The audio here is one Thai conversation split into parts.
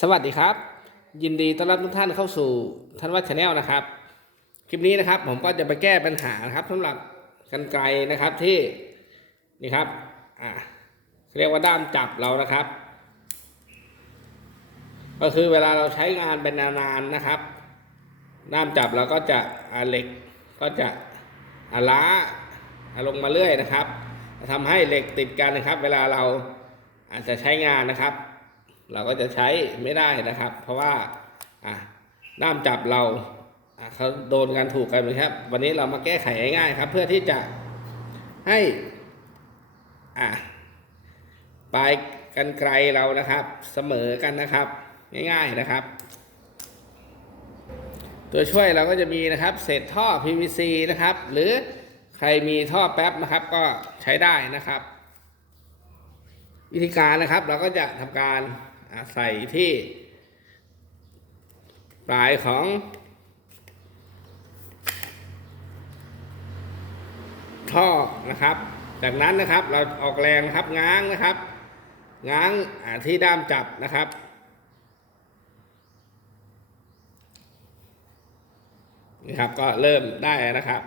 สวัสดีครับ ยินดีต้อนรับทุกท่านเข้าสู่ท่านวัดชาแนลนะครับ คลิปนี้นะครับ ผมก็จะไปแก้ปัญหานะครับสำหรับกันไกลนะครับที่นี่ครับอ่าเรียกว่าด้ามจับเรานะครับ ก็คือเวลาเราใช้งานเป็นนานๆนะครับ ด้ามจับเราก็จะอาเหล็กก็จะอาล้าอาลงมาเรื่อยนะครับทำให้เหล็กติดกันนะครับ เวลาเราอาจจะใช้งานนะครับ เราก็จะใช้ไม่ได้นะครับ เพราะว่าอะด้ามจับเราเขาโดนกันถูกกันนะครับ วันนี้เรามาแก้ไขง่ายๆครับ เพื่อที่จะให้อะปลายกันไกลเรานะครับ เสมอกันนะครับ ง่ายๆนะครับ ตัวช่วยเราก็จะมีนะครับเศษท่อ PVC นะครับ หรือใครมีท่อแป๊บนะครับ ก็ใช้ได้นะครับ วิธีการนะครับเราก็จะทำการ ใส่ที่ปลายของท่อนะครับ จากนั้นนะครับเราออกแรงนะครับง้างนะครับ ง้างที่ด้ามจับนะครับ นี่ครับก็เริ่มได้นะครับ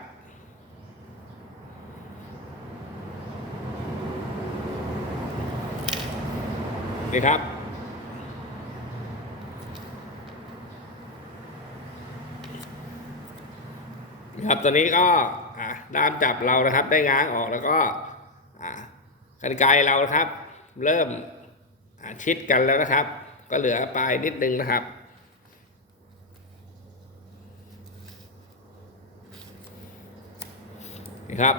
นี่ครับ ครับตัวนี้ก็ด้ามจับเรานะครับได้ง้างออกแล้วก็กันไกรเรานะครับ เริ่มชิดกันแล้วนะครับ ก็เหลือปลายนิดนึงนะครับนี่ครับ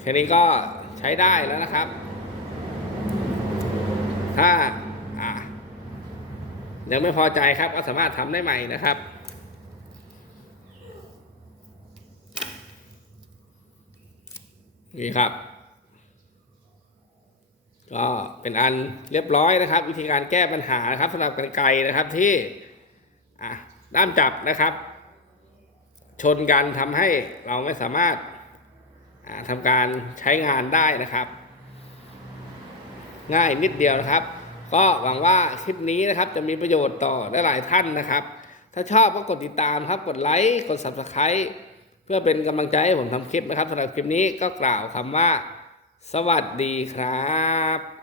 แค่นี้ก็ใช้ได้แล้วนะครับ ถ้ายังไม่พอใจครับก็สามารถทำได้ใหม่นะครับ นี่ครับ ก็เป็นอันเรียบร้อยนะครับ วิธีการแก้ปัญหานะครับสำหรับกันไกรนะครับที่อะด้ามจับนะครับ ชนกันทำให้เราไม่สามารถาทำการใช้งานได้นะครับ ง่ายนิดเดียวนะครับ ก็หวังว่าคลิปนี้นะครับจะมีประโยชน์ต่อหลายท่านนะครับ ถ้าชอบก็กดติดตามครับ กดไลค์ กด subscribe พื่อเป็นกำลังใจให้ผมทำคลิปนะครับสำหรับคลิปนี้ก็กล่าวคำว่า สวัสดีครับ